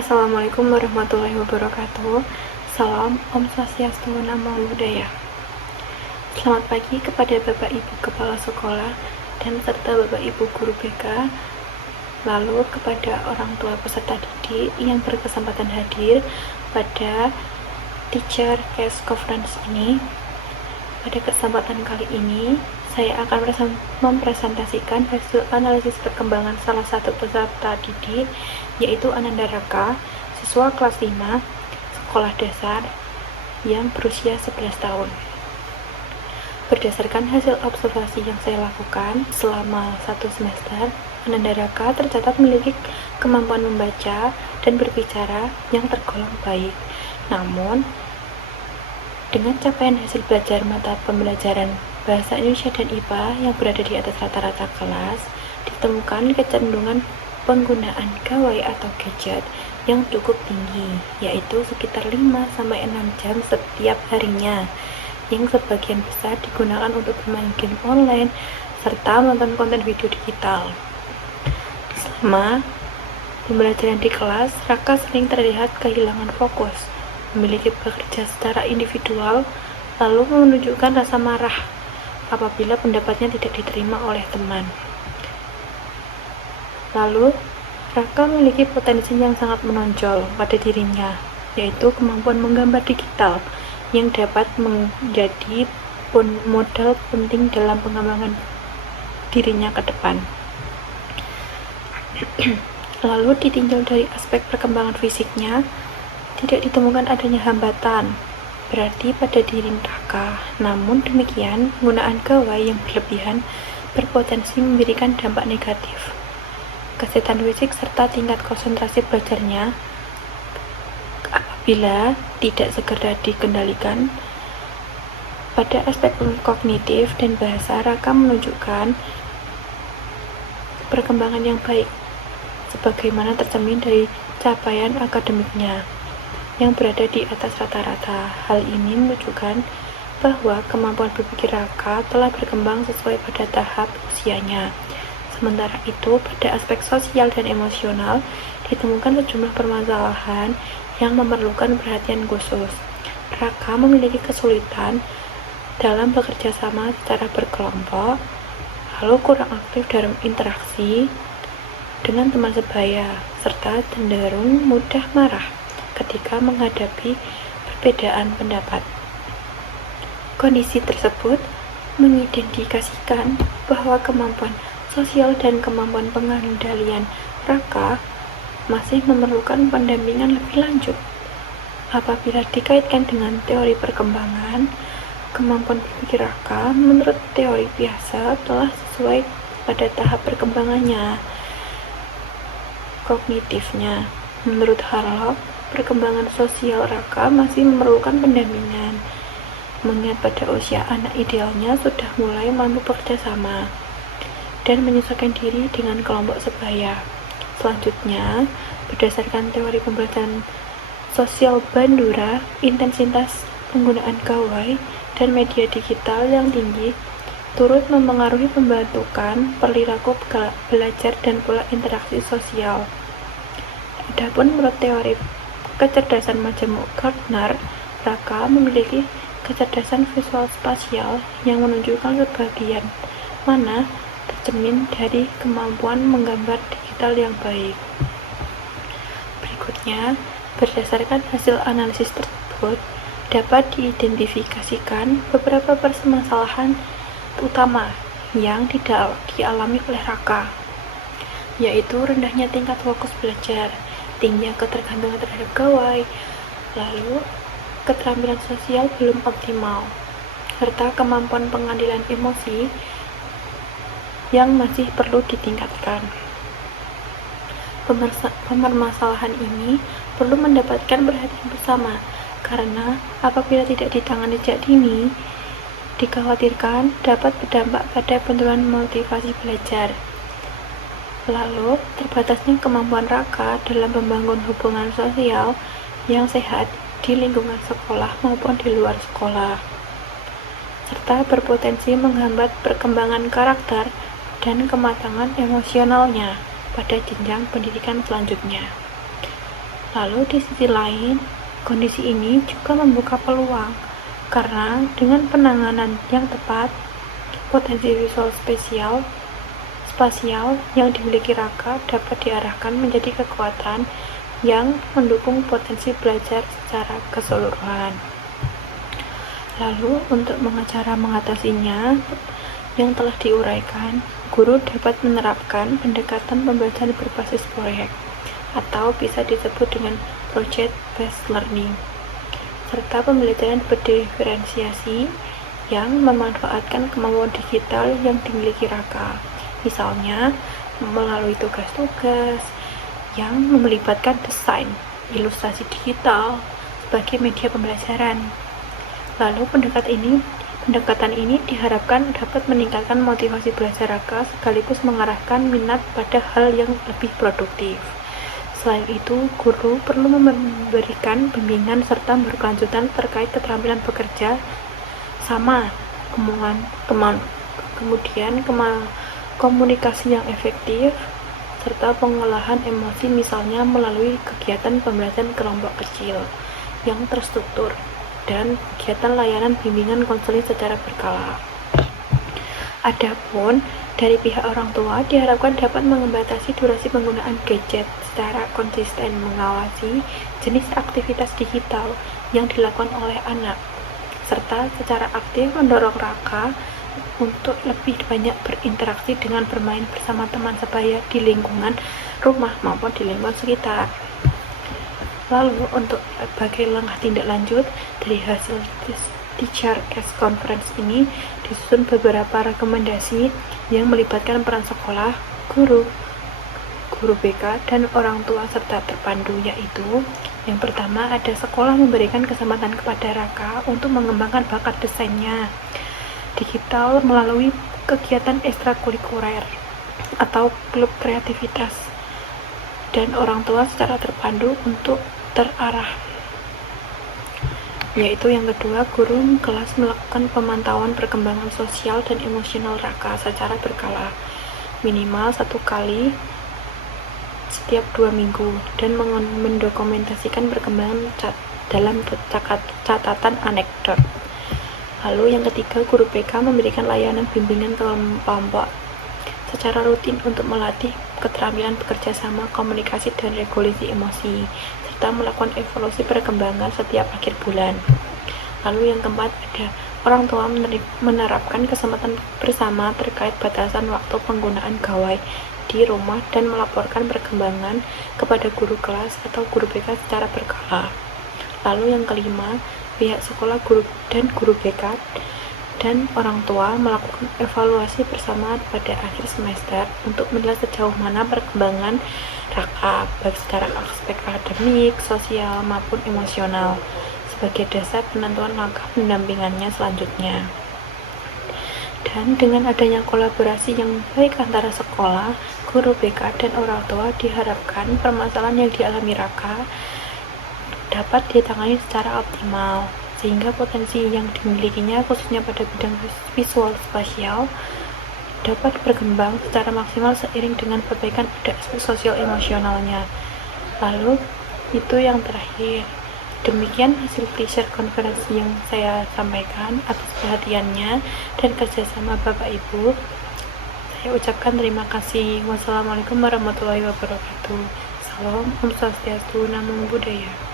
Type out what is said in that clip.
Assalamualaikum warahmatullahi wabarakatuh. Salam Om Swastiastu, Namo Buddhaya. Selamat pagi kepada Bapak Ibu Kepala Sekolah dan serta Bapak Ibu Guru BK, lalu kepada orang tua peserta didik yang berkesempatan hadir pada Teacher Case Conference ini. Pada kesempatan kali ini, saya akan mempresentasikan hasil analisis perkembangan salah satu peserta didik, yaitu Ananda Raka, siswa kelas 5, sekolah dasar yang berusia 11 tahun. Berdasarkan hasil observasi yang saya lakukan selama 1 semester, Ananda Raka tercatat memiliki kemampuan membaca dan berbicara yang tergolong baik. Namun, dengan capaian hasil belajar mata pembelajaran Bahasa Indonesia dan IPA yang berada di atas rata-rata kelas, ditemukan kecenderungan penggunaan gawai atau gadget yang cukup tinggi, yaitu sekitar 5-6 jam setiap harinya, yang sebagian besar digunakan untuk bermain game online serta menonton konten video digital. Selama pembelajaran di kelas, Raka sering terlihat kehilangan fokus, memiliki bekerja secara individual, lalu menunjukkan rasa marah apabila pendapatnya tidak diterima oleh teman. Lalu, Raka memiliki potensi yang sangat menonjol pada dirinya, yaitu kemampuan menggambar digital yang dapat menjadi modal penting dalam pengembangan dirinya ke depan. Lalu ditinjau dari aspek perkembangan fisiknya, tidak ditemukan adanya hambatan berarti pada diri Raka. Namun demikian, penggunaan gawai yang berlebihan berpotensi memberikan dampak negatif. Kesehatan fisik serta tingkat konsentrasi belajarnya apabila tidak segera dikendalikan. Pada aspek kognitif dan bahasa, Raka menunjukkan perkembangan yang baik sebagaimana tercermin dari capaian akademiknya yang berada di atas rata-rata. Hal ini menunjukkan bahwa kemampuan berpikir Raka telah berkembang sesuai pada tahap usianya. Sementara itu, pada aspek sosial dan emosional, ditemukan sejumlah permasalahan yang memerlukan perhatian khusus. Raka memiliki kesulitan dalam bekerja sama secara berkelompok, lalu kurang aktif dalam interaksi dengan teman sebaya, serta cenderung mudah marah ketika menghadapi perbedaan pendapat. Kondisi tersebut mengindikasikan bahwa kemampuan sosial dan kemampuan pengendalian Raka masih memerlukan pendampingan lebih lanjut. Apabila dikaitkan dengan teori perkembangan, kemampuan berpikir Raka menurut teori biasa telah sesuai pada tahap perkembangannya kognitifnya. Menurut Harlock, perkembangan sosial Raka masih memerlukan pendampingan, mengingat pada usia anak idealnya sudah mulai mampu bekerja sama dan menyesuaikan diri dengan kelompok sebaya. Selanjutnya, berdasarkan teori pembelajaran sosial Bandura, intensitas penggunaan gawai dan media digital yang tinggi turut mempengaruhi pembentukan perilaku belajar dan pola interaksi sosial. Adapun menurut teori kecerdasan majemuk Gardner, Raka memiliki kecerdasan visual spasial yang menunjukkan sebagian mana tercermin dari kemampuan menggambar digital yang baik. Berikutnya, berdasarkan hasil analisis tersebut, dapat diidentifikasikan beberapa permasalahan utama yang dialami oleh Raka, yaitu rendahnya tingkat fokus belajar, tingginya ketergantungan terhadap gawai, lalu keterampilan sosial belum optimal, serta kemampuan pengendalian emosi yang masih perlu ditingkatkan. Permasalahan ini perlu mendapatkan perhatian bersama, karena apabila tidak ditangani sejak dini, dikhawatirkan dapat berdampak pada penurunan motivasi belajar. Lalu, terbatasnya kemampuan Raka dalam membangun hubungan sosial yang sehat di lingkungan sekolah maupun di luar sekolah, serta berpotensi menghambat perkembangan karakter dan kematangan emosionalnya pada jenjang pendidikan selanjutnya. Lalu di sisi lain, kondisi ini juga membuka peluang, karena dengan penanganan yang tepat, potensi visual spasial yang dimiliki Raka dapat diarahkan menjadi kekuatan yang mendukung potensi belajar secara keseluruhan. Lalu, untuk cara mengatasinya yang telah diuraikan, guru dapat menerapkan pendekatan pembelajaran berbasis proyek, atau bisa disebut dengan project-based learning, serta pembelajaran berdiferensiasi yang memanfaatkan kemampuan digital yang dimiliki Raka, misalnya melalui tugas-tugas yang melibatkan desain, ilustrasi digital sebagai media pembelajaran. Lalu pendekatan ini diharapkan dapat meningkatkan motivasi belajar Raka sekaligus mengarahkan minat pada hal yang lebih produktif. Selain itu, guru perlu memberikan bimbingan serta berkelanjutan terkait keterampilan bekerja sama, kemudian komunikasi yang efektif, serta pengolahan emosi, misalnya melalui kegiatan pembelajaran kelompok kecil yang terstruktur dan kegiatan layanan bimbingan konseling secara berkala. Adapun dari pihak orang tua diharapkan dapat membatasi durasi penggunaan gadget secara konsisten, mengawasi jenis aktivitas digital yang dilakukan oleh anak, serta secara aktif mendorong Raka untuk lebih banyak berinteraksi dengan bermain bersama teman sebaya di lingkungan rumah maupun di lingkungan sekitar. Lalu, untuk sebagai langkah tindak lanjut dari hasil Teacher Case Conference ini, disusun beberapa rekomendasi yang melibatkan peran sekolah, guru BK, dan orang tua serta terpandu, yaitu yang pertama, ada sekolah memberikan kesempatan kepada Raka untuk mengembangkan bakat desainnya digital melalui kegiatan ekstrakurikuler atau klub kreativitas, dan orang tua secara terpandu untuk terarah. Yaitu yang kedua, guru kelas melakukan pemantauan perkembangan sosial dan emosional Raka secara berkala, minimal 1 kali setiap 2 minggu, dan mendokumentasikan perkembangan dalam catatan anekdot. Lalu yang ketiga, guru PK memberikan layanan bimbingan kelompok secara rutin untuk melatih keterampilan bekerja sama, komunikasi, dan regulasi emosi, serta melakukan evaluasi perkembangan setiap akhir bulan. Lalu yang keempat, ada orang tua menerapkan kesempatan bersama terkait batasan waktu penggunaan gawai di rumah dan melaporkan perkembangan kepada guru kelas atau guru BK secara berkala. Lalu yang kelima, pihak sekolah, guru BK dan orang tua melakukan evaluasi bersama pada akhir semester untuk menilai sejauh mana perkembangan Raka, baik secara aspek akademik, sosial, maupun emosional, sebagai dasar penentuan langkah pendampingannya selanjutnya. Dan dengan adanya kolaborasi yang baik antara sekolah, guru BK, dan orang tua, diharapkan permasalahan yang dialami Raka dapat ditangani secara optimal, sehingga potensi yang dimilikinya khususnya pada bidang visual spasial dapat berkembang secara maksimal seiring dengan perbaikan pada aspek sosial emosionalnya. Lalu itu yang terakhir. Demikian hasil teacher konferensi yang saya sampaikan. Atas perhatiannya dan kerjasama Bapak Ibu, saya ucapkan terima kasih. Wassalamualaikum warahmatullahi wabarakatuh. Salam, Om Swastiastu, Namo Buddhaya.